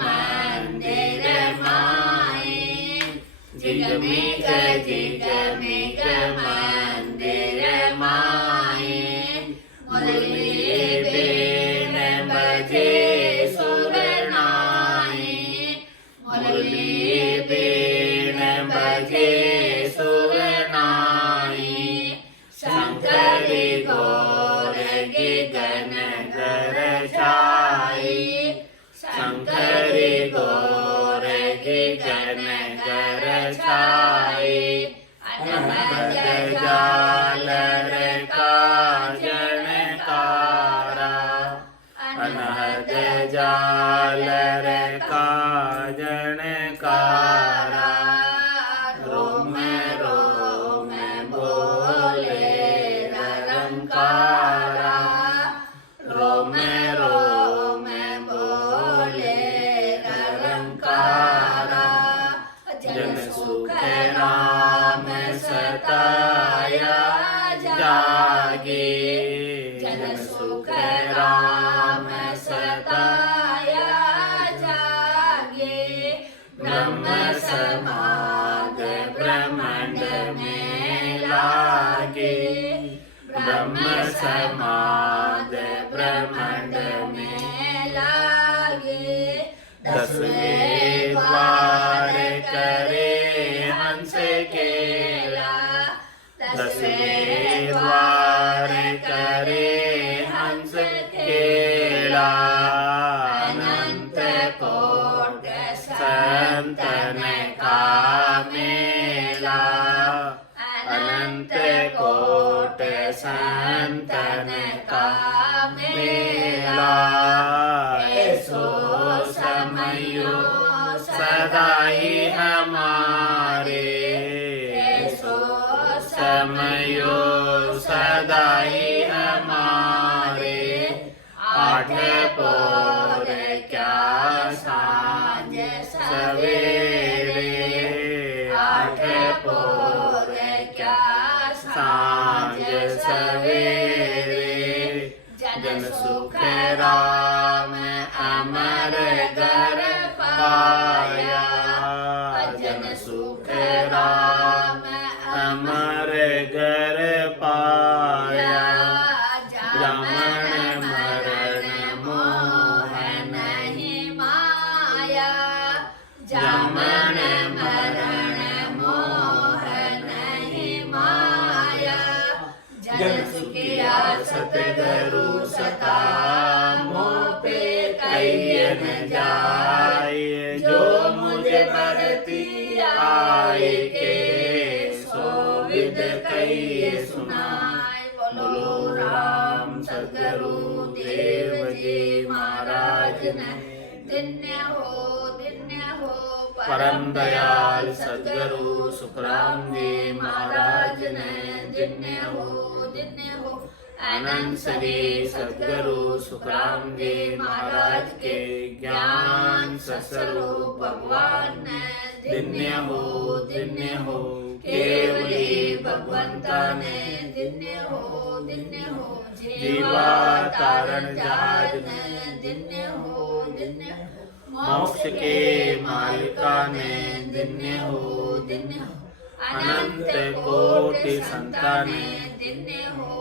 मंदिर माए, झिगमिग झिगमिग मंदिर माए, मुरली बीन बजे सुर नाए, मुरली बीन बजे सुर नाए, शंकरी गौरगी गण घर छाई, शंकरी गौरगी गण घर छाई, अनहद जालर का जनकारा, अनहद जालर का जनकारा, रोम रोम बोले रंकारा, रोम रोम बोले रंकारा, जन सुख राम सताया जागे, जन सुख राम सताया जागे, ब्रह्म समाध ब्रह्मांड में लागे, ब्रह्म समाध ब्रह्मांड में लागे, दसवें द्वार करे हंस केला, दसवें द्वार करे हंस केला, अनंत कोट संतन का मेला, अनंत कोट संतन का मेला, ऐसो समयो सदाई हमारे, ऐसो समयो सदाई हमारे, आठ पौर क्या सांझ सवेरे, आठ पौर क्या सांझ सवेरे, जन सुख राम अमर घर पाया, जन सुख राम अमर घर पाया, जमन मरण मोह नहीं माया, जमन मरण मोह नहीं माया, जन सुखिया सतगुरु सता मोह पे कहिए न जाए, जो मुझे भरती आए के सो विद कहिए सुनाए, बोलो राम सतगुरु देव जी महाराज ने धन्य हो परम दयाल सतगुरु सुखराम जी महाराज ने धन्य हो अनंत श्री सतगुरु सुखराम जी महाराज के ज्ञान स्वरूप भगवान ने धन्य हो, केवली भगवंता ने धन्य हो, जीवा तारण जहाज ने धन्य हो, मोक्ष के मालिका ने धन्य हो, अनंत कोटि संताने धन्य हो,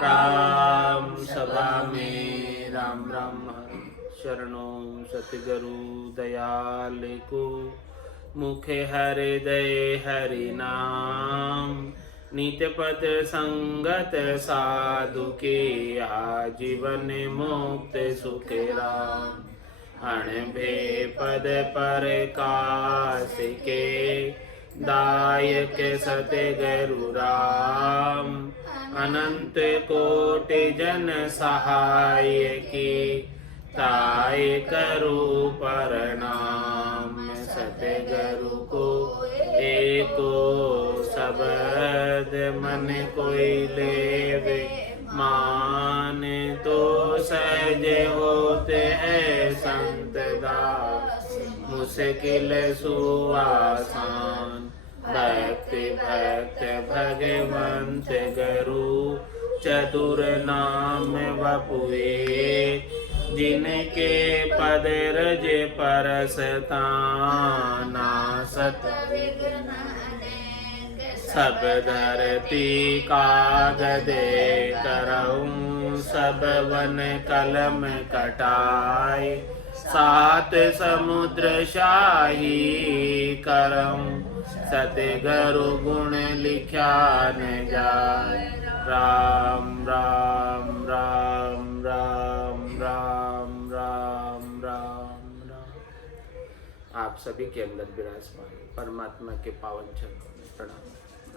राम सभा में राम राम शरणों सतगुरु दयाल को, मुखे हृदय हरि नाम, नित्य पद संगत साधु के आजीवन मुक्त सुख राम, अण भे पद पर काश के दायक सतगुरु राम, अनंत कोटि जन सहाय की ताय करो प्रणाम, सतगुरु को एको शब्द मन कोई लेवे मान, तो सहज होते हैं संत दास, मुश्किल सुआसान, भक्ति भक्त भगवंत गुरु, चतुर नाम वपुए जिनके पद रज परसता नासत सब धरती कागदे करऊं सब वन कलम कटाए सात समुद्र शाही करऊं सतगुरु गुण लिख्या न जाए। राम राम राम राम राम राम राम राम। आप सभी के अंदर विराजमान परमात्मा के पावन चरणों में प्रणाम।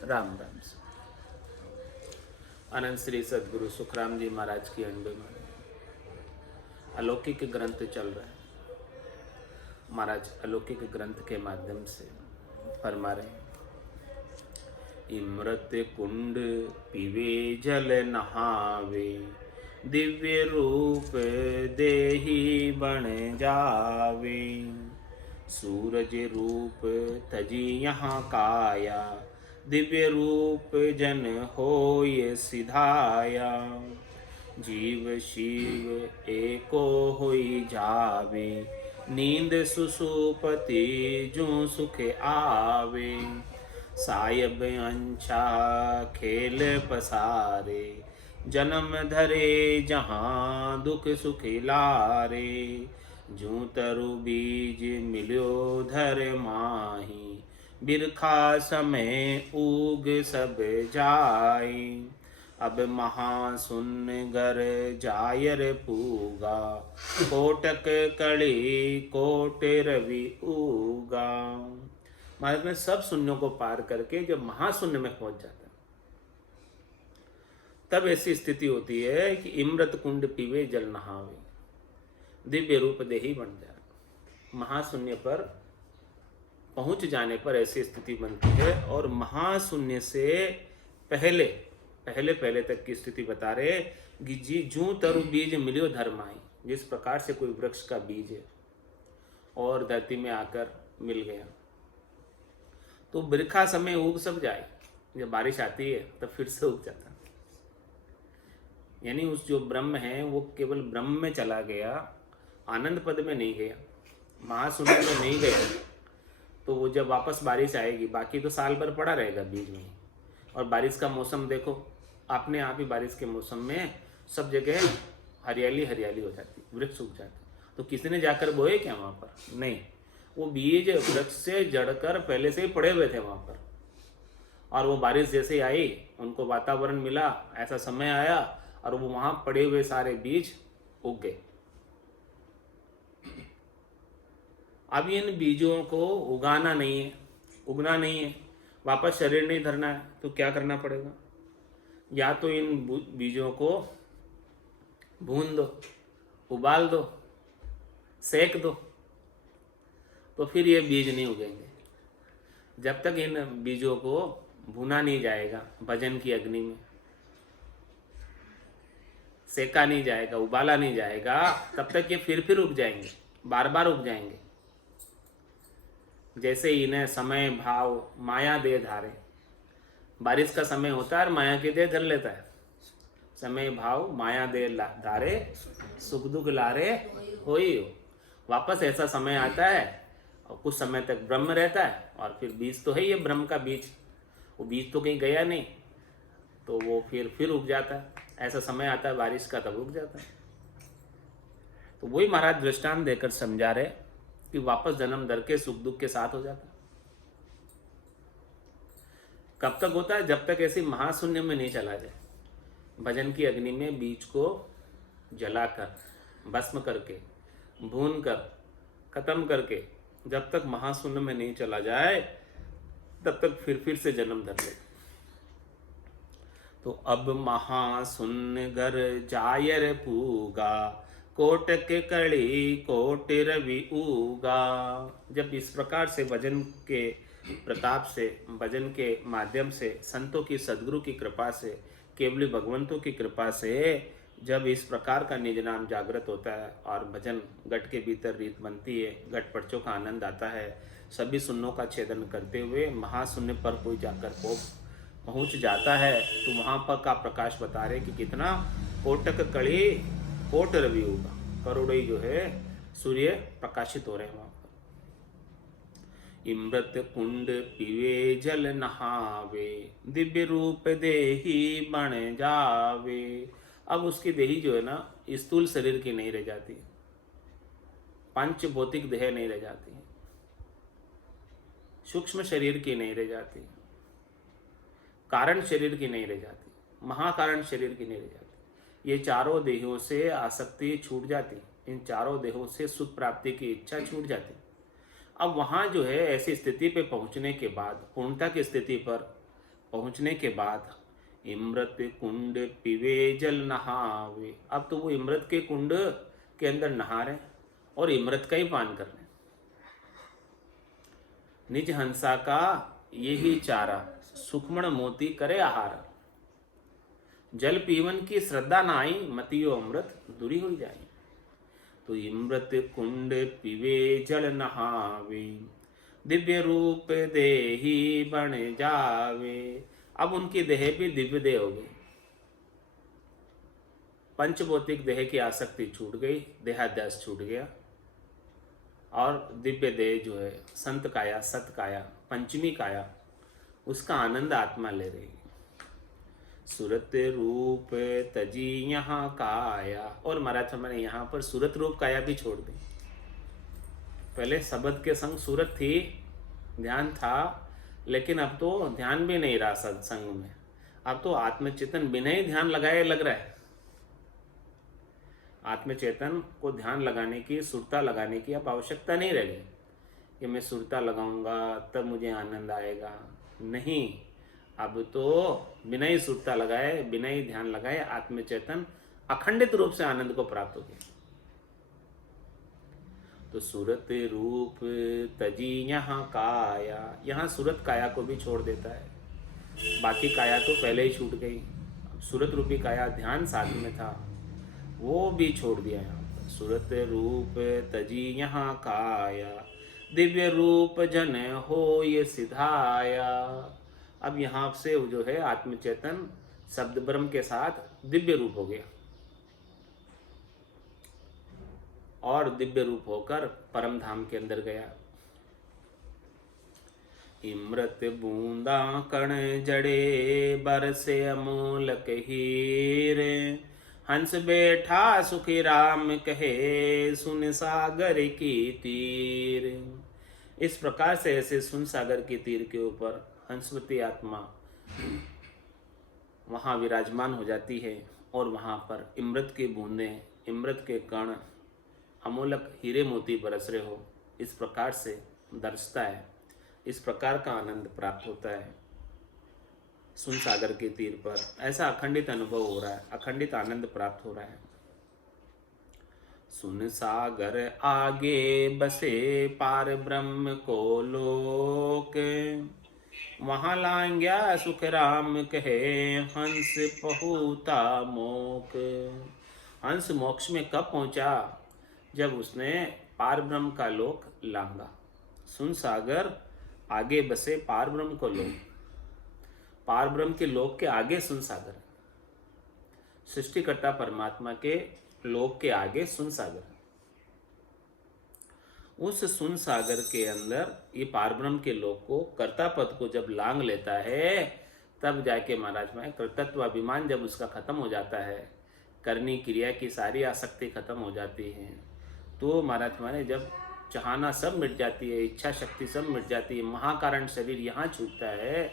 राम राम। अनंत श्री सदगुरु सुखराम जी महाराज की अंडे में अलौकिक ग्रंथ चल रहा है। महाराज अलौकिक ग्रंथ के माध्यम से फरमा रहे हैं, इमृत कुंड पीवे जल नहावे दिव्य रूप देही बन जावे सूरज रूप तजी यहाँ काया दिव्य रूप जन होय सिधाया जीव शिव एको होई जावे नींद सुसुपति जो सुख आवे सायब अंशा खेल पसारे जन्म धरे जहाँ दुख सुख लारे जूं तरु बीज मिल्यो धर माही बिरखा समय उग सब जाए अब महाशून्य घर जायर पूगा कोटक कड़ी कोट रवि उगा। महाराज में सब शून्यों को पार करके जब महाशून्य में पहुंच जाता है तब ऐसी स्थिति होती है कि इमृत कुंड पीवे जल नहावे दिव्य रूप देही बन जाए। महाशून्य पर पहुंच जाने पर ऐसी स्थिति बनती है। और महाशून्य से पहले तक की स्थिति बता रहे कि जी जूं तरु बीज मिलियो धर्माई, जिस प्रकार से कोई वृक्ष का बीज है और धरती में आकर मिल गया तो बिरखा समय उग सब जाए। जब बारिश आती है तब फिर से उग जाता, यानी उस जो ब्रह्म है वो केवल ब्रह्म में चला गया, आनंद पद में नहीं गया, महाशून्य में नहीं गया। तो वो जब वापस बारिश आएगी बाकी तो साल भर पड़ा रहेगा बीज में। और बारिश का मौसम देखो, अपने आप ही बारिश के मौसम में सब जगह हरियाली हरियाली हो जाती, वृक्ष उग जाते। तो किसी ने जाकर बोए क्या वहाँ पर? नहीं, वो बीज वृक्ष से जड़कर पहले से ही पड़े हुए थे वहाँ पर। और वो बारिश जैसे आई उनको वातावरण मिला, ऐसा समय आया और वो वहाँ पड़े हुए सारे बीज उग गए। अब इन बीजों को उगाना नहीं है, उगना नहीं है, वापस शरीर नहीं धरना है, तो क्या करना पड़ेगा? या तो इन बीजों को भून दो, उबाल दो, सेक दो, तो फिर ये बीज नहीं उगेंगे। जब तक इन बीजों को भुना नहीं जाएगा भजन की अग्नि में, सेका नहीं जाएगा, उबाला नहीं जाएगा, तब तक ये फिर उग जाएंगे, बार बार उग जाएंगे। जैसे इन्हें समय भाव माया दे धारे, बारिश का समय होता है और माया के दे धर लेता है। समय भाव माया दे धारे सुख दुख लारे होई हो। वापस ऐसा समय आता है और कुछ समय तक ब्रह्म रहता है और फिर बीज तो है ये ब्रह्म का बीज, वो बीज तो कहीं गया नहीं, तो वो फिर उग जाता है। ऐसा समय आता है बारिश का, तब उग जाता है। तो वही महाराज दृष्टांत देकर समझा रहे कि वापस जन्म धर के सुख दुख के साथ हो जाता है। कब तक होता है? जब तक ऐसी महाशून्य में नहीं चला जाए। भजन की अग्नि में बीज को जलाकर, भस्म करके, भून कर, खत्म करके जब तक महाशून्य में नहीं चला जाए तब तक फिर से जन्म धर ले। तो अब महाशून्य घर जायर पूगा कोटक कड़ी कोट रवि उगा। जब इस प्रकार से भजन के प्रताप से, भजन के माध्यम से, संतों की सद्गुरु की कृपा से, केवली भगवंतों की कृपा से जब इस प्रकार का निज नाम जागृत होता है और भजन घट के भीतर रीत बनती है, घट पर्चों का आनंद आता है, सभी शून्यों का छेदन करते हुए महाशून्य पर कोई जाकर पहुंच जाता है, तो वहाँ पर का प्रकाश बता रहे कि कितना कोटक कड़ी कोट रवि होगा। करोड़ों ही जो है सूर्य प्रकाशित हो रहे हैं वहां पर। इमृत कुंड पीवे जल नहावे, दिव्य रूप देही बन जावे। अब उसकी देही जो है ना स्थूल शरीर की नहीं रह जाती, पंच भौतिक देह नहीं रह जाती, सूक्ष्म शरीर की नहीं रह जाती, कारण शरीर की नहीं रह जाती, महाकारण शरीर की नहीं रह जाती। ये चारों देहों से आसक्ति छूट जाती, इन चारों देहों से सुख प्राप्ति की इच्छा छूट जाती। अब वहाँ जो है ऐसी स्थिति पे पहुँचने के बाद, पूर्णता की स्थिति पर पहुँचने के बाद, इमृत कुंड पीवे जल नहावे। अब तो वो इमृत के कुंड के अंदर नहा रहे और इमृत का ही पान कर रहे। निज हंसा का यही चारा, सुखमण मोती करे आहार। जल पीवन की श्रद्धा न आई, मतियो अमृत दूरी हो जाए। तो इमृत कुंड पीवे जल नहावे, दिव्य रूप देही बन जावे। अब उनकी देह भी दिव्य देह हो गई, पंचभौतिक देह की आसक्ति छूट गई, देहाध्यास छूट गया और दिव्य देह जो है संत काया, सत काया, पंचमी काया, उसका आनंद आत्मा ले रही। सूरत रूप तजी यहाँ काया। और महाराज मैंने यहाँ पर सूरत रूप काया भी छोड़ दी। पहले शब्द के संग सूरत थी, ध्यान था, लेकिन अब तो ध्यान भी नहीं रहा सत्संग में। अब तो आत्मचेतन बिना ही ध्यान लगाए लग रहा है। आत्मचेतन को ध्यान लगाने की, सुरता लगाने की अब आवश्यकता नहीं रह गई कि मैं सुरता लगाऊंगा तब मुझे आनंद आएगा। नहीं, अब तो बिना ही सुरता लगाए, बिना ही ध्यान लगाए आत्मचेतन अखंडित रूप से आनंद को प्राप्त हो गया। तो सूरत रूप तजी यहाँ काया, यहाँ सूरत काया को भी छोड़ देता है। बाकी काया तो पहले ही छूट गई, सूरत रूपी काया ध्यान साथ में था, वो भी छोड़ दिया यहाँ पर। सूरत रूप तजी यहाँ काया, दिव्य रूप जन हो ये सिधाया। अब यहाँ से जो है आत्मचेतन शब्द ब्रह्म के साथ दिव्य रूप हो गया और दिव्य रूप होकर परम धाम के अंदर गया। इमृत बूंदा कण जड़े, बरसे अमोलक हीरे। हंस बैठा सुखी राम कहे, सुन सागर की तीर। इस प्रकार से ऐसे सुन सागर की तीर के ऊपर हंसवती आत्मा वहाँ विराजमान हो जाती है और वहाँ पर इमृत की बूंदें, इमृत के कण, अमोलक हीरे मोती बरस रहे हो, इस प्रकार से दर्शता है। इस प्रकार का आनंद प्राप्त होता है सुन सागर के तीर पर। ऐसा अखंडित अनुभव हो रहा है, अखंडित आनंद प्राप्त हो रहा है। सुन सागर आगे बसे पार ब्रह्म को लोक, वहाँ लांग्या सुख राम कहे, हंस पहुता मोक। हंस मोक्ष में कब पहुंचा? जब उसने पार ब्रह्म का लोक लांगा। सुन सागर आगे बसे पार ब्रह्म को लोक, पार ब्रह्म के लोक के आगे सुन सागर, सृष्टिकर्ता परमात्मा के लोक के आगे सुन सागर। उस सुन सागर के अंदर ये पार ब्रह्म के लोक को, कर्ता पद को जब लांग लेता है, तब जाके महाराज में कर्तत्व अभिमान जब उसका खत्म हो जाता है, करनी क्रिया की सारी आसक्ति खत्म हो जाती है, तो महाराज माने जब चाहना सब मिट जाती है, इच्छा शक्ति सब मिट जाती है, महाकारण शरीर यहाँ छूटता है,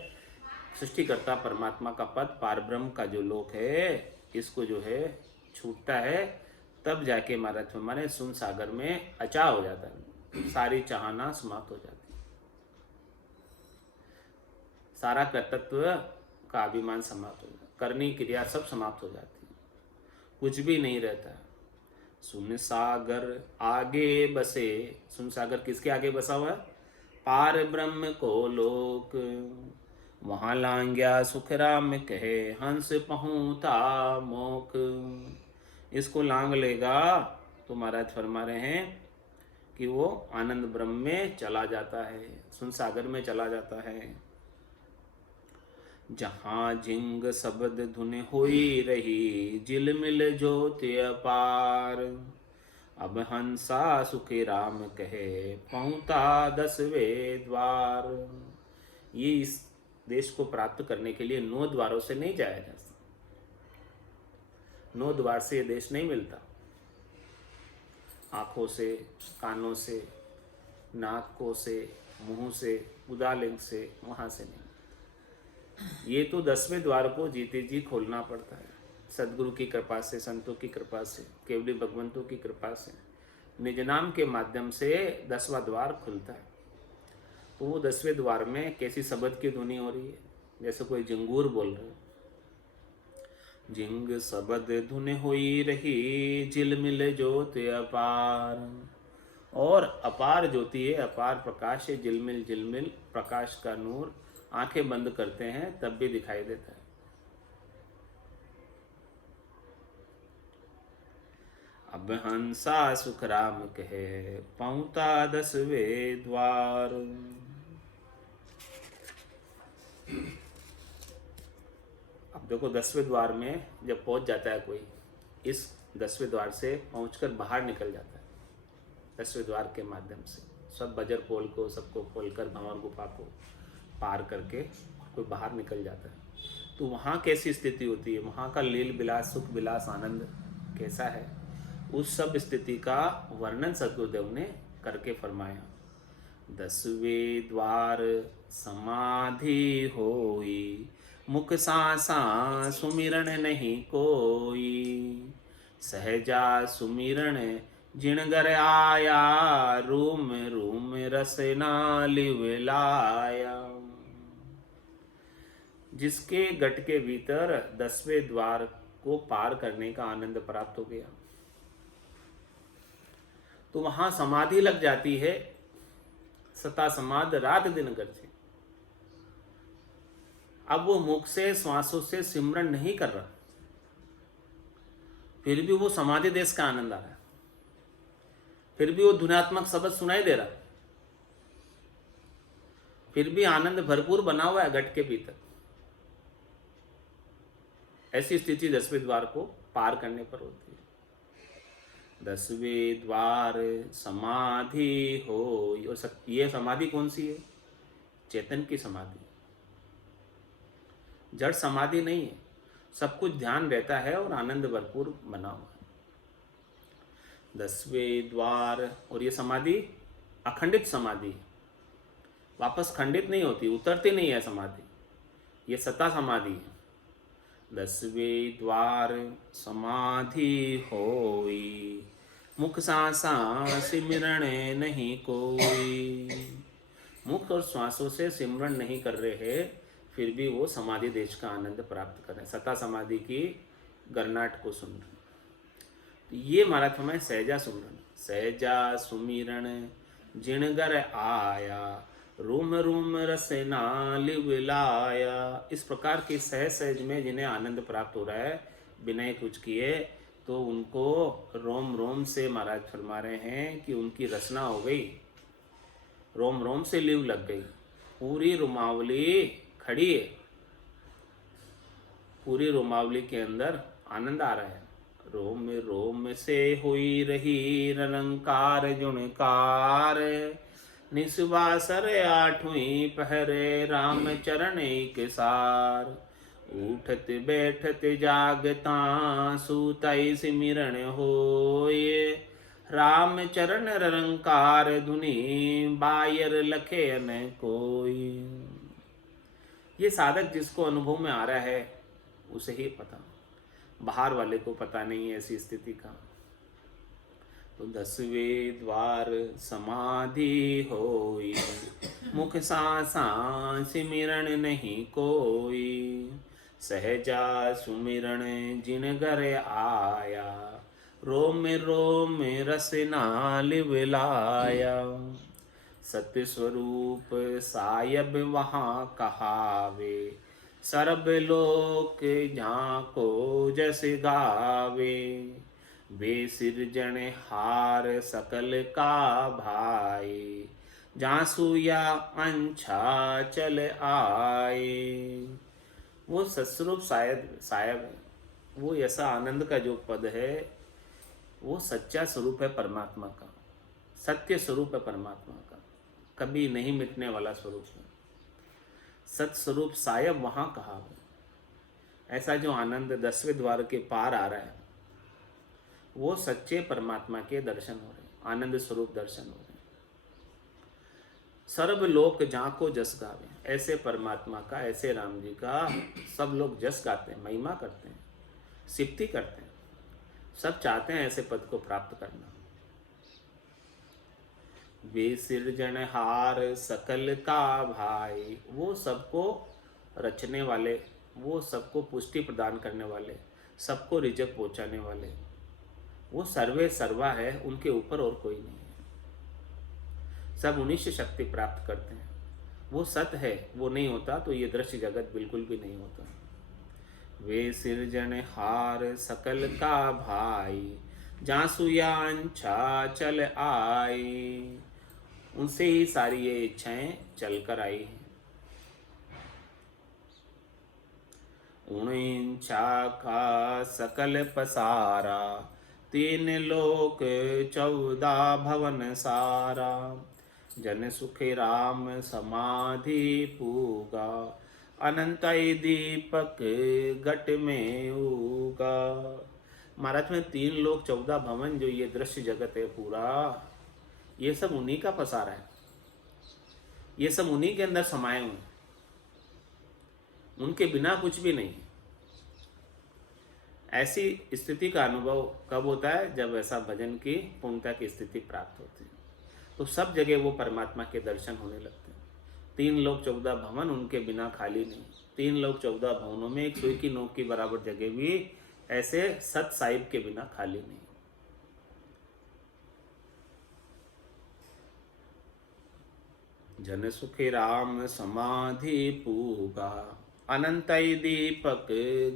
सृष्टिकर्ता परमात्मा का पद, पार ब्रह्म का जो लोक है, इसको जो है छूटता है, तब जाके महाराज माने सुन सागर में अचा हो जाता है, सारी चाहना समाप्त हो जाती है, सारा कर्तत्व का अभिमान समाप्त हो जाता है, करनी क्रिया सब समाप्त हो जाती है, कुछ भी नहीं रहता। सुन सागर आगे बसे, सुन सागर किसके आगे बसा हुआ है? पार ब्रह्म को लोक, वहाँ लांग्या सुख राम कहे, हंस पहुँता मोक। इसको लांग लेगा तो महाराज फरमा रहे हैं कि वो आनंद ब्रह्म में चला जाता है, सुन सागर में चला जाता है। जहाँ जिंग शब्द धुन हुई रही, झिलमिल ज्योति अपार, अब हंसा सुखी राम कहे, पहुँचा 10वें द्वार। ये इस देश को प्राप्त करने के लिए 9 द्वारों से नहीं जाया जा सकता। 9 द्वार से ये देश नहीं मिलता। आँखों से, कानों से, नाकों से, मुंह से, उदालिंग से, वहाँ से नहीं। ये तो 10वें द्वार को जीते जी खोलना पड़ता है। सदगुरु की कृपा से, संतों की कृपा से, केवली भगवंतों की कृपा से, निज नाम के माध्यम से 10वां द्वार खुलता है। तो वो 10वें द्वार में कैसी शब्द की ध्वनि हो रही है, जैसे कोई जिंगूर बोल रहे हो। जिंग शब्द धुन हुई रही, झिलमिल ज्योति अपार। और अपार ज्योति है, अपार प्रकाश है, झिलमिल झिलमिल प्रकाश का नूर। आंखें बंद करते हैं तब भी दिखाई देता है। अब हंसा सुख राम कहे, पहुँचा 10वें द्वार। अब देखो 10वें द्वार में जब पहुंच जाता है कोई, इस 10वें द्वार से पहुंचकर बाहर निकल जाता है। 10वें द्वार के माध्यम से सब बजर पोल को सबको खोलकर भंवर गुफा को पार करके कोई बाहर निकल जाता है। तो वहाँ कैसी स्थिति होती है, वहाँ का लील विलास, सुख विलास, आनंद कैसा है, उस सब स्थिति का वर्णन सदगुरुदेव ने करके फरमाया। 10वें द्वार समाधि होई, मुख सांसा सुमिरन नहीं कोई। सहजा सुमिरन जिणगर आया, रूम रूम रसना लिवलाया। जिसके गट के भीतर 10वें द्वार को पार करने का आनंद प्राप्त हो गया, तो वहां समाधि लग जाती है। सता समाध रात दिन गरजे। अब वो मुख से, श्वासों से सिमरन नहीं कर रहा, फिर भी वो समाधि देश का आनंद आ रहा है, फिर भी वो ध्वन्यात्मक शब्द सुनाई दे रहा, फिर भी आनंद भरपूर बना हुआ है गट के भीतर। ऐसी स्थिति 10वें द्वार को पार करने पर होती है। 10वें द्वार समाधि हो। और ये समाधि कौन सी है? चेतन की समाधि, जड़ समाधि नहीं है। सब कुछ ध्यान रहता है और आनंद भरपूर बना हुआ है। 10वें द्वार, और ये समाधि अखंडित समाधि है, वापस खंडित नहीं होती, उतरती नहीं है समाधि, ये सता समाधि है। 10वें द्वार समाधि होई, मुख सांसा सिमरण नहीं कोई। मुख और श्वासों से सिमरण नहीं कर रहे हैं, फिर भी वो समाधि देश का आनंद प्राप्त कर रहे हैं, सता समाधि की गरनाट को सुन रहे। तो ये मैराथन है सहजा सुमिरन। सहजा सुमिरन जिणगर आया, रूम रूम रसना लिवलाया। इस प्रकार की सहज सहज में जिन्हें आनंद प्राप्त हो रहा है बिना कुछ किए, तो उनको रोम रोम से महाराज फरमा रहे हैं कि उनकी रचना हो गई, रोम रोम से लिव लग गई, पूरी रुमावली खड़ी है, पूरी रुमावली के अंदर आनंद आ रहा है। रोम रोम से हुई रही निरंकार जुणकार, निस्वासर 8वीं पहरे राम चरण एक सार। उठत बैठत जागता सूतई सिमिरन होए, राम चरण निरंकार धुनि बायर लखे न कोई। ये साधक जिसको अनुभव में आ रहा है उसे ही पता, बाहर वाले को पता नहीं है ऐसी स्थिति का। तो 10वें द्वार समाधि होई, मुख सांसा सिमिरन नहीं कोई। सहजा सुमिरन जिनगर आया, रोम रोम रसना लिवलाया। सत्य स्वरूप सायब वहाँ कहावे, सर्ब लोक झांको जस गावे। वे सिरजन हार सकल का भाई, जासूया अंछा चल आए। वो सत्स्वरूप सायब है, वो ऐसा आनंद का जो पद है, वो सच्चा स्वरूप है परमात्मा का, सत्य स्वरूप है परमात्मा का, कभी नहीं मिटने वाला स्वरूप है। सत्स्वरूप सायब वहाँ कहा है। ऐसा जो आनंद 10वें द्वार के पार आ रहा है, वो सच्चे परमात्मा के दर्शन हो रहे हैं, आनंद स्वरूप दर्शन हो रहे हैं। सर्व लोक जाको जस गावे, ऐसे परमात्मा का, ऐसे राम जी का सब लोग जस गाते हैं, महिमा करते हैं, सिद्धि करते हैं, सब चाहते हैं ऐसे पद को प्राप्त करना। वे सिरजनहार सकल का भाई, वो सबको रचने वाले, वो सबको पुष्टि प्रदान करने वाले, सबको रिजक पहुंचाने वाले, वो सर्वे सर्वा है, उनके ऊपर और कोई नहीं है। सब उन्हीं से शक्ति प्राप्त करते हैं। वो सत्य है, वो नहीं होता तो ये दृश्य जगत बिल्कुल भी नहीं होता। वे सिरजनहार सकल का भाई, जासुयांछा चल आई, उनसे ही सारी ये इच्छाएं चलकर आई हैं। उनछा का सकल पसारा, 3 लोक 14 भवन सारा, जन सुख राम समाधि पूगा, अनंतई दीपक घट में उगा। महाराज में 3 लोक 14 भवन, जो ये दृश्य जगत है पूरा, ये सब उन्हीं का पसारा है, ये सब उन्हीं के अंदर समाये हुए, उनके बिना कुछ भी नहीं है। ऐसी स्थिति का अनुभव कब होता है? जब ऐसा भजन की पूर्णता की स्थिति प्राप्त होती है, तो सब जगह वो परमात्मा के दर्शन होने लगते हैं। 3 लोक 14 भवन उनके बिना खाली नहीं। 3 लोक 14 भवनों में एक सुई की नोक की बराबर जगह भी ऐसे सत साहिब के बिना खाली नहीं। जन सुखी राम समाधि पूगा, अनंतई दीपक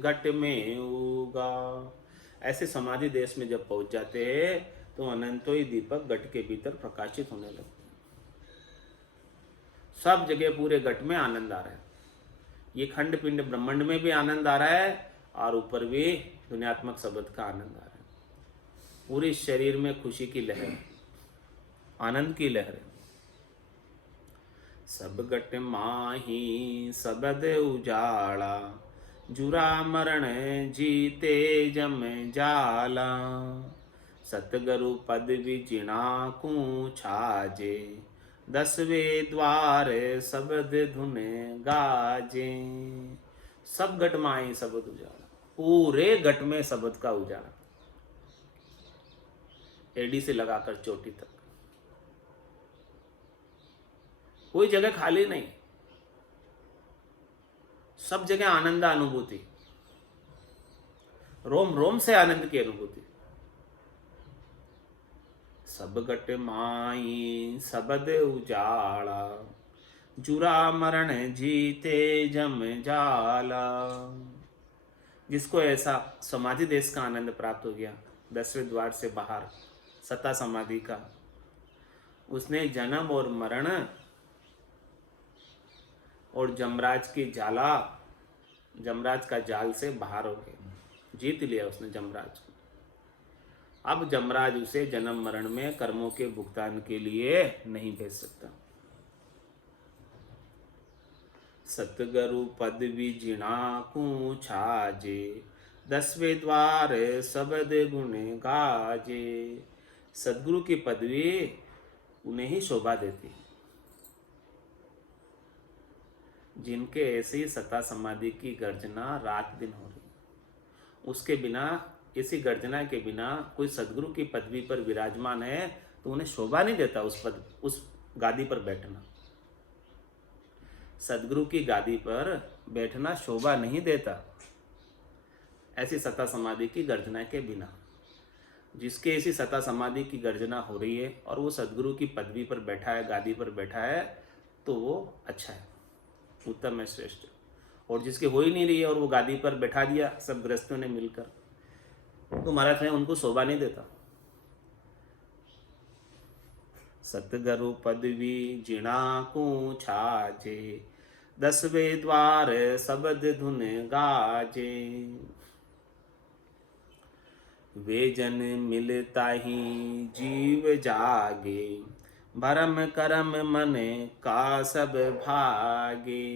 घट में उगा। ऐसे समाधि देश में जब पहुंच जाते हैं तो अनंतोई दीपक घट के भीतर प्रकाशित होने लगते हैं। सब जगह पूरे घट में आनंद आ रहा है। ये खंड पिंड ब्रह्मांड में भी आनंद आ रहा है और ऊपर भी दुनियात्मक शब्द का आनंद आ रहा है। पूरे शरीर में खुशी की लहर, आनंद की लहर है। सब घट माही सबद उजाला, जुरा मरण जीते जम जाला, सतगुरु पद विजिणा को छाजे, 10वें द्वार शब्द धुन गाजे। सब घट माही शब्द उजाला, पूरे घट में शब्द का उजाला, एडी से लगाकर चोटी तक, कोई जगह खाली नहीं, सब जगह आनंद अनुभूति, रोम रोम से आनंद की अनुभूति। सब घट माई सबद उजाला, जुरा मरण जीते जम जाला। जिसको ऐसा समाधि देश का आनंद प्राप्त हो गया, 10वें द्वार से बाहर सत्ता समाधि का, उसने जन्म और मरण और जमराज की जाला, जमराज का जाल से बाहर हो गए, जीत लिया उसने जमराज को। अब जमराज उसे जन्म मरण में कर्मों के भुगतान के लिए नहीं भेज सकता। सतगुरु पद विजिणा को छाजे, 10वें द्वार शब्द गुण गाजे। सदगुरु की पदवी उन्हें ही शोभा देती, जिनके ऐसी सत्ता समाधि की गर्जना रात दिन हो रही। उसके बिना, इसी गर्जना के बिना कोई सदगुरु की पदवी पर विराजमान है तो उन्हें शोभा नहीं देता उस गादी पर बैठना। सदगुरु की गादी पर बैठना शोभा नहीं देता ऐसी सत्ता समाधि की गर्जना के बिना। जिसके ऐसी सत्ता समाधि की गर्जना हो रही है और वो सदगुरु की पदवी पर बैठा है, गादी पर बैठा है, तो वो अच्छा है, उत्तम है, श्रेष्ठ। और जिसके हो ही नहीं रही है और वो गादी पर बैठा दिया सब गृहस्थों ने मिलकर, तो महाराज ने उनको शोभा नहीं देता। सतगुरु पदवी जिणा को छाजे, 10वें द्वार शब्द धुन गाजे। वे जन मिलता ही जीव जागे, भरम करम मन का सब भागे।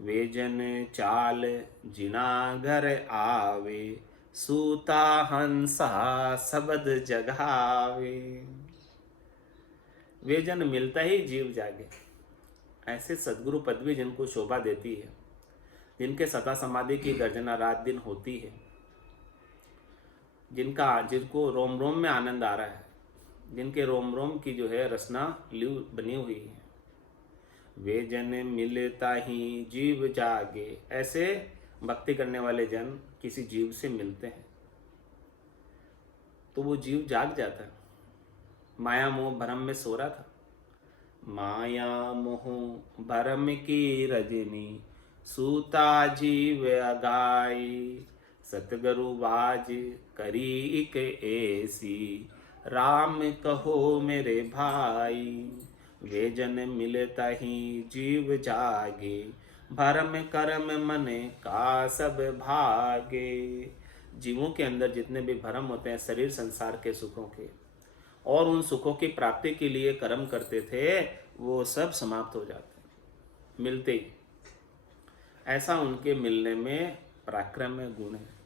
वे जन चाल जिना घर आवे, सूता हंसा सबद जगावे। वे जन मिलता ही जीव जागे, ऐसे सद्गुरु पदवी जिनको शोभा देती है, जिनके सता समाधि की गर्जना रात दिन होती है, जिनको रोम रोम में आनंद आ रहा है, जिनके रोम रोम की जो है रसना ल्यू बनी हुई है। वे जन मिलता ही जीव जागे, ऐसे भक्ति करने वाले जन किसी जीव से मिलते हैं तो वो जीव जाग जाता है। माया मोह भरम में सो रहा था, माया मोह भरम की रजनी, सूता जीव अगाई। सतगुरु बाज करी एक ऐसी, राम कहो मेरे भाई। वे जन मिलता ही जीव जागे, भरम करम मन का सब भागे। जीवों के अंदर जितने भी भरम होते हैं शरीर संसार के सुखों के, और उन सुखों की प्राप्ति के लिए कर्म करते थे, वो सब समाप्त हो जाते हैं मिलते ही। ऐसा उनके मिलने में पराक्रम गुण है।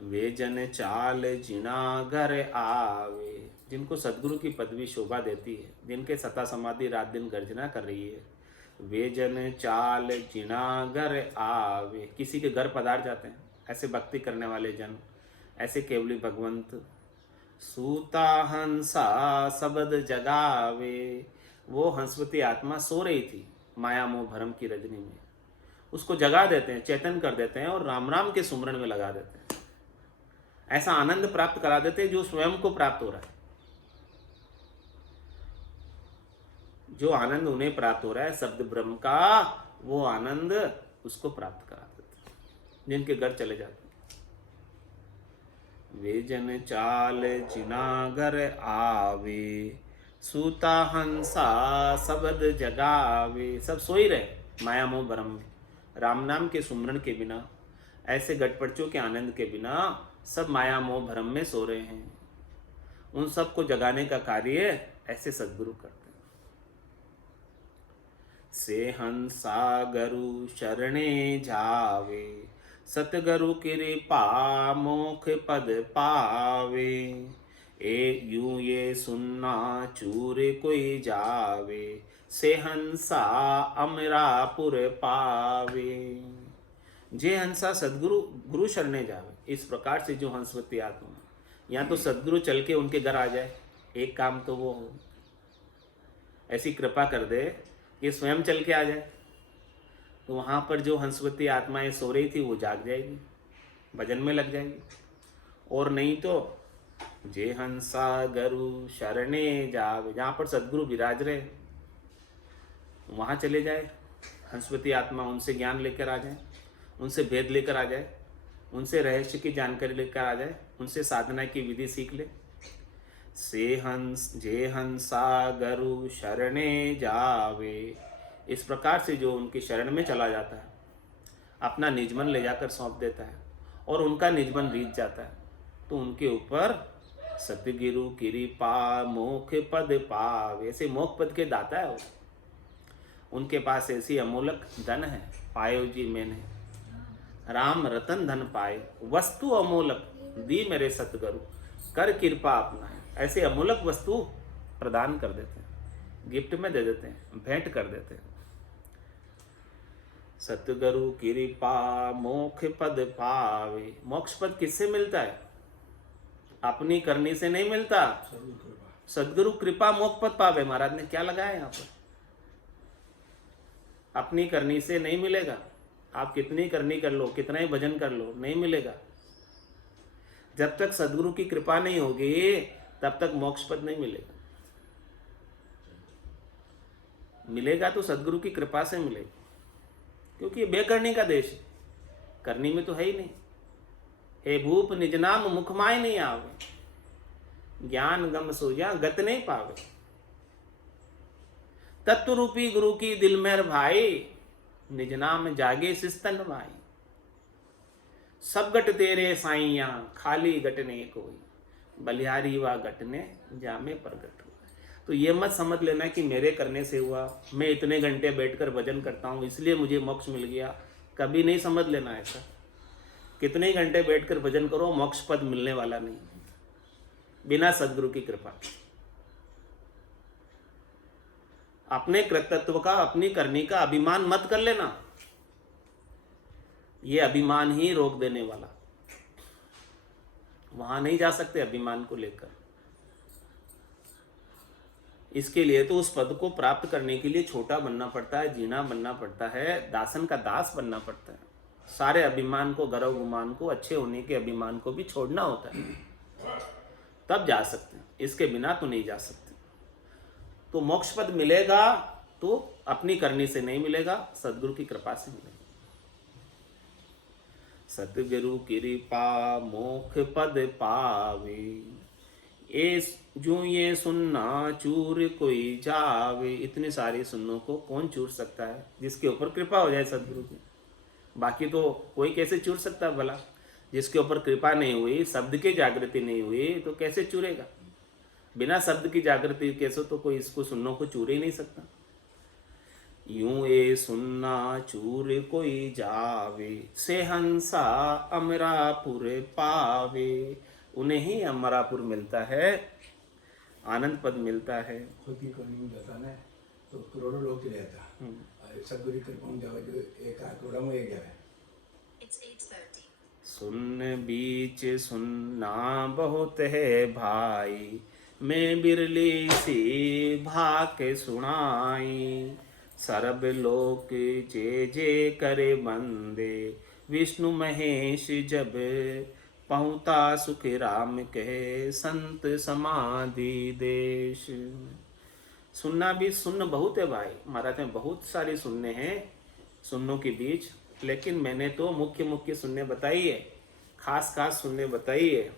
वे जन चाल जिना घर आवे, जिनको सद्गुरु की पदवी शोभा देती है, जिनके सता समाधि रात दिन गर्जना कर रही है। वे जन चाल जिना घर आवे, किसी के घर पधार जाते हैं ऐसे भक्ति करने वाले जन, ऐसे केवली भगवंत। सूता हंसा सबद जगावे, वो हंसवती आत्मा सो रही थी माया मोह भरम की रजनी में, उसको जगा देते हैं, चेतन कर देते हैं और राम राम के सुमरण में लगा देते हैं। ऐसा आनंद प्राप्त करा देते हैं जो स्वयं को प्राप्त हो रहा है। जो आनंद उन्हें प्राप्त हो रहा है शब्द ब्रह्म का, वो आनंद उसको प्राप्त करा देते हैं, जिनके घर चले जाते हैं। वे जन चाल जिना घर आवे, सूता हंसा सबद जगावे। सब सो ही रहे माया मोह भरम में, राम नाम के सुमरण के बिना, ऐसे गटपड़चों के आनंद के बिना सब माया मोह भरम में सो रहे हैं। उन सब को जगाने का कार्य ऐसे सद्गुरु करते हैं। से हंसा गरु शरणे जावे, सतगुरु कृपा मोक्ष पद पावे। ए यूं ये सुनना चूर कोई जावे, से हंसा अमरापुर पावे। जे हंसा सदगुरु गुरु शरणे जावे, इस प्रकार से जो हंसवती आत्मा, या तो सदगुरु चल के उनके घर आ जाए, एक काम तो वो हो, ऐसी कृपा कर दे कि स्वयं चल के आ जाए, तो वहाँ पर जो हंसवती आत्माएं सो रही थी वो जाग जाएगी, भजन में लग जाएगी। और नहीं तो जे हंसा गुरु शरणे जावे, जहाँ पर सदगुरु विराज रहे वहाँ चले जाए हंसवती आत्मा, उनसे ज्ञान लेकर आ जाए, उनसे भेद लेकर आ जाए, उनसे रहस्य की जानकारी लेकर आ जाए, उनसे साधना की विधि सीख ले। से हंस जे हंसा गुरु शरणे जावे, इस प्रकार से जो उनकी शरण में चला जाता है, अपना निजमन ले जाकर सौंप देता है और उनका निजमन रीत जाता है, तो उनके ऊपर सतगिरु कृपा मोक्ष पद पावे। ऐसे मोक्ष पद के दाता है वो, उनके पास ऐसी अमूलक धन है। पायो जी मैंने राम रतन धन पाए, वस्तु अमूलक दी मेरे सतगुरु, कर कृपा अपना। ऐसे अमूलक वस्तु प्रदान कर देते हैं, गिफ्ट में दे देते हैं, भेंट कर देते हैं। सतगुरु कृपा मोक्ष पद पावे। मोक्ष पद किससे मिलता है? अपनी करनी से नहीं मिलता, सदगुरु कृपा मोक्ष पद पावे। महाराज ने क्या लगाया यहाँ पर? अपनी करनी से नहीं मिलेगा, आप कितनी करनी कर लो, कितना ही भजन कर लो, नहीं मिलेगा। जब तक सदगुरु की कृपा नहीं होगी तब तक मोक्ष पद नहीं मिलेगा। मिलेगा तो सदगुरु की कृपा से मिलेगा, क्योंकि ये बेकरनी का देश है, करनी में तो है ही नहीं। हे भूप निज नाम मुख माय नहीं आवे, ज्ञान गम सोजा गत नहीं पावे। तत्व रूपी गुरु की दिल मेर भाई, निज नाम जागे सिस्तन भाई। सब गट तेरे साइया खाली गटने कोई, बलिहारी व गटने जामे प्रगट हुआ। तो ये मत समझ लेना कि मेरे करने से हुआ, मैं इतने घंटे बैठकर भजन करता हूँ इसलिए मुझे मोक्ष मिल गया, कभी नहीं समझ लेना ऐसा। कितने ही घंटे बैठकर भजन करो, मोक्ष पद मिलने वाला नहीं बिना सदगुरु की कृपा। अपने कृतत्व का, अपनी करनी का अभिमान मत कर लेना, ये अभिमान ही रोक देने वाला। वहां नहीं जा सकते अभिमान को लेकर। इसके लिए तो उस पद को प्राप्त करने के लिए छोटा बनना पड़ता है, जीना बनना पड़ता है, दासन का दास बनना पड़ता है। सारे अभिमान को, गर्व गुमान को, अच्छे होने के अभिमान को भी छोड़ना होता है, तब जा सकते हैं। इसके बिना तो नहीं जा सकते। तो मोक्ष पद मिलेगा तो अपनी करनी से नहीं मिलेगा, सदगुरु की कृपा से मिलेगा। सतगुरु कृपा मोक्ष पद पावे, ये सुनना चूर कोई जावे। इतनी सारी सुन्नों को कौन चूर सकता है? जिसके ऊपर कृपा हो जाए सदगुरु की। बाकी तो कोई कैसे चूर सकता है भला? जिसके ऊपर कृपा नहीं हुई, शब्द की जागृति नहीं हुई, तो कैसे चूरेगा? बिना शब्द की जागृति कैसे तो कोई इसको सुन्नों को चूर ही नहीं सकता। यूं ये सुनना चूर कोई जावे, से हंसा अमरापुर पावे। उन्हें ही अमरापुर मिलता है, आनंद पद मिलता है। खुद की करनी में जाता ना तो करोड़ों लोग चले जाता, सदगुरु कृपा में जावे जो एक करोड़ा में एक जावे। सुन बीच सुनना बहुत है भाई, मैं बिरली सी भाक सुनाई। सर्ब लोक जे जे करे बंदे, विष्णु महेश जब पहुँता सुख राम कहे, संत समाधि देश। सुनना भी सुन्न बहुत है भाई, महाराज में बहुत सारी सुनने हैं सुन्नों के बीच, लेकिन मैंने तो मुख्य मुख्य सुनने बताई है, खास खास सुनने बताई है।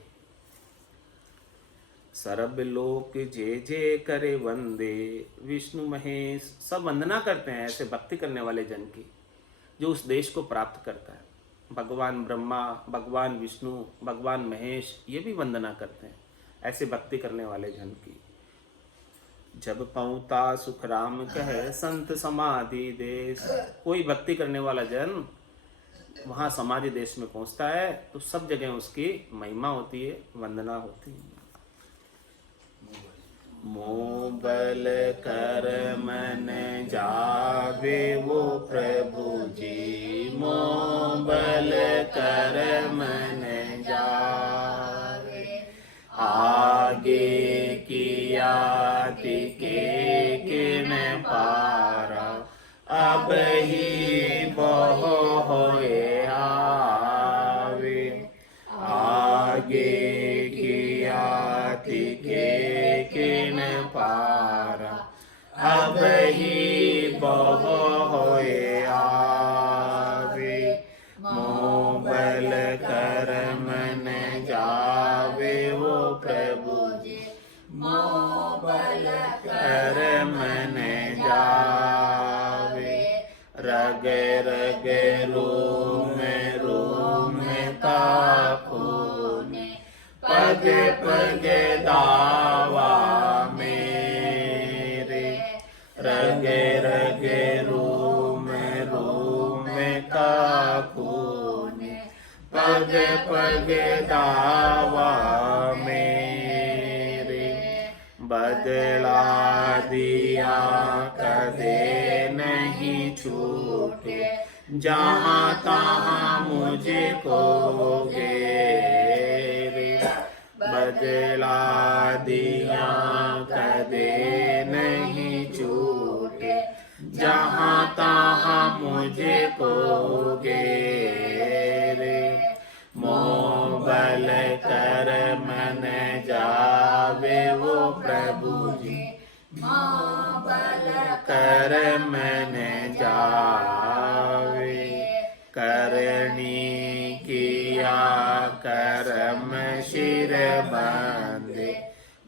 सरब लोक जे जे करे वंदे, विष्णु महेश सब वंदना करते हैं ऐसे भक्ति करने वाले जन की, जो उस देश को प्राप्त करता है। भगवान ब्रह्मा, भगवान विष्णु, भगवान महेश ये भी वंदना करते हैं ऐसे भक्ति करने वाले जन की। जब पहुँता सुख राम कहे, संत समाधि देश। कोई भक्ति करने वाला जन वहाँ समाधि देश में पहुँचता है तो सब जगह उसकी महिमा होती है, वंदना होती है। मोह बल कर मन जावे वो प्रभु जी, मोह बल कर मन जावे। आगे किया तिके किन पारा, अब ही बहु होए आवे। आगे किया तिके किन पारा, अब ही बहु होए आवे। मोह बल कर मन जावे वो प्रभु जी, मोह बल कर मन जावे। रग रग रोम रोम तापूने, पग पग दावा मेरे। रग रग रोम रोम तापूने, पग पग दावा मेरे। बदला दिया कदे नहीं छूटे, जहाँ तहाँ मुझे को घेरे। बदला दिया कदे नहीं छूटे, जहाँ तहाँ मुझे को घेरे। मोह बल कर मन जावे वो प्रभु जी, मोह बल कर मन जावे। करनी किया करम शिर बंदे,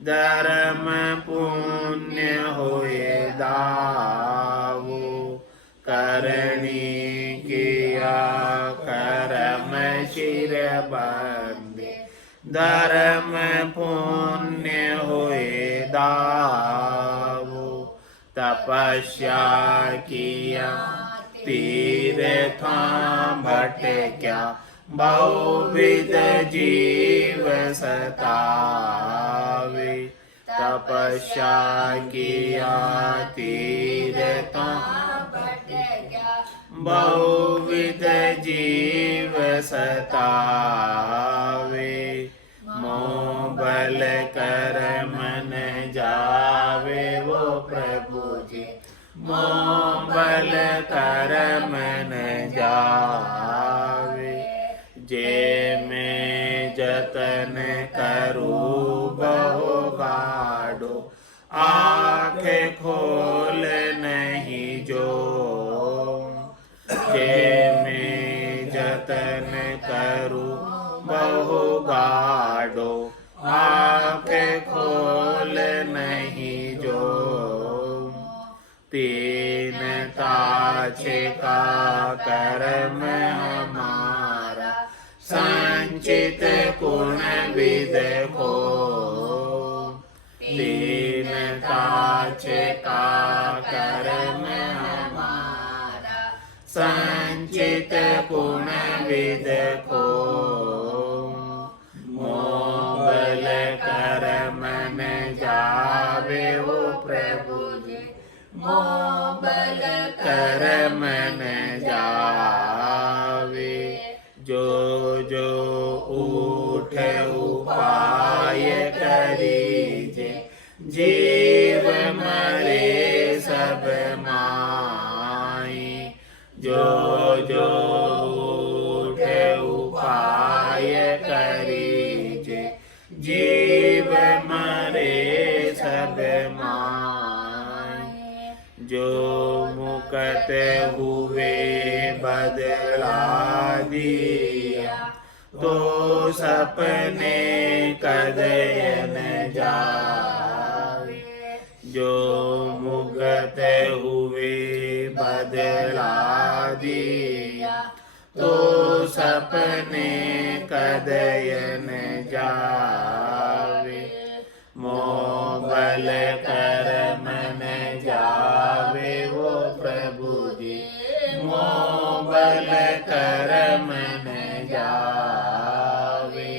धर्म पुण्य होए दावो। करनी किया करम शिर बंदे, धर्म पुण्य हुए दावो, तपस्या किया तीर्थां भटक्या, बहुविध जीव सतावे, तपस्या किया तीर्थां भटक्या, बहुविध जीव सतावे, मोह बल कर मन जावे वो प्रभु जी, मोह बल कर मन जावे, जे मैं जतन करूँ बहु गाढ़ो, आँखें खोल नहीं जो, जे मैं जतन करूँ बहु गाढ़ो, आँखें खोल नहीं जो, तीन ताछे का कर्म हमारा, संचित गुण विद को, तीन ताछे का कर्म हमारा, संचित गुण विद को, मोह बल कर मन जावे वो प्रभु जी, मोह बल कर मन जावे, जो जो उठ उपाय करीजे, जीव मरे सब माई, जो जो उठ उपाय करीजे, जीव मरे सब माई, जो मुकत हुए बदला दिया, तो सपने कदयन जावे, जो मुकत हुए बदला दिया, तो सपने कदयन जावे, मोह बल कर मन जावे वो प्रभु जी, मोह बल कर मन जावे,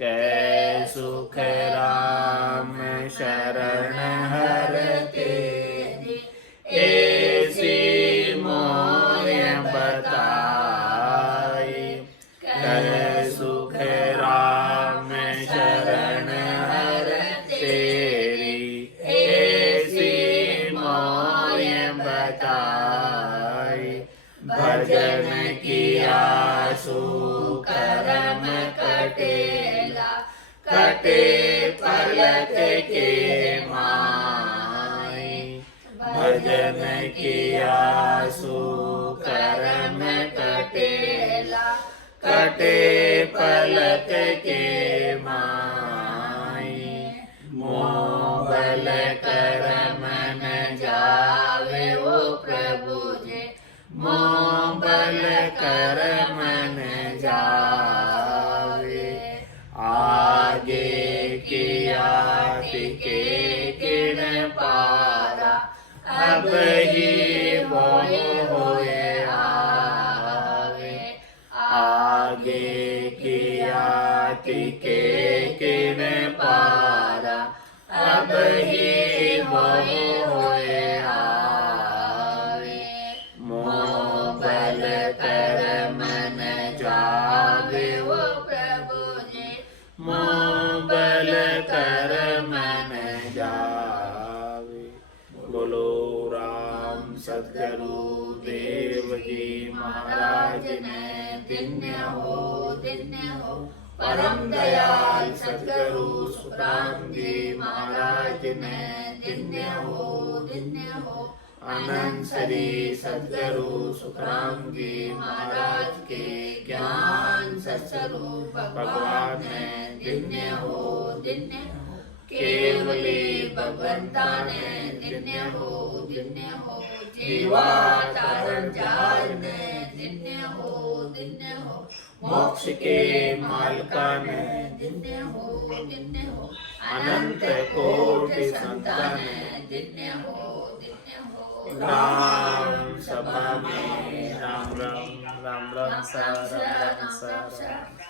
कै सुख राम शरण हर तेरी, ऐसी मोय बताई, कै सुख राम शरण हर तेरी, ऐसी मोय बताई, भजन किया सुकर्म कटेला, कटे पलक के माई, भजन किया सुकर्म कटेला, कटे पलक के माई, मोह बल कर मन जावे वो प्रभु जी, मोह बल कर मन जावे, आगे किया टिके किन पारा, अब ही मोह होए आवे, आगे किया टिके किन पारा, अब ही मोह होए आवे, मोह बल कर मन जावे वो प्रभु जी, मोह बल कर मन जावे, बोलो राम सद्गुरु देव जी महाराज ने धन्य हो परम दयाल सद्गुरु सुखराम जी महाराज ने धन्य हो आनंद श्री सद्गुरु सुखराम जी महाराज के ज्ञान सत्स्वरूप भगवान ने धन्य हो केवली भगवंता ने धन्य हो जीवा तारण जाल ने धन्य हो मोक्ष के मालकान जितने हो अनंत कोटि संतान जितने हो राम सभा में राम राम राम राम सा राम राम सा राम।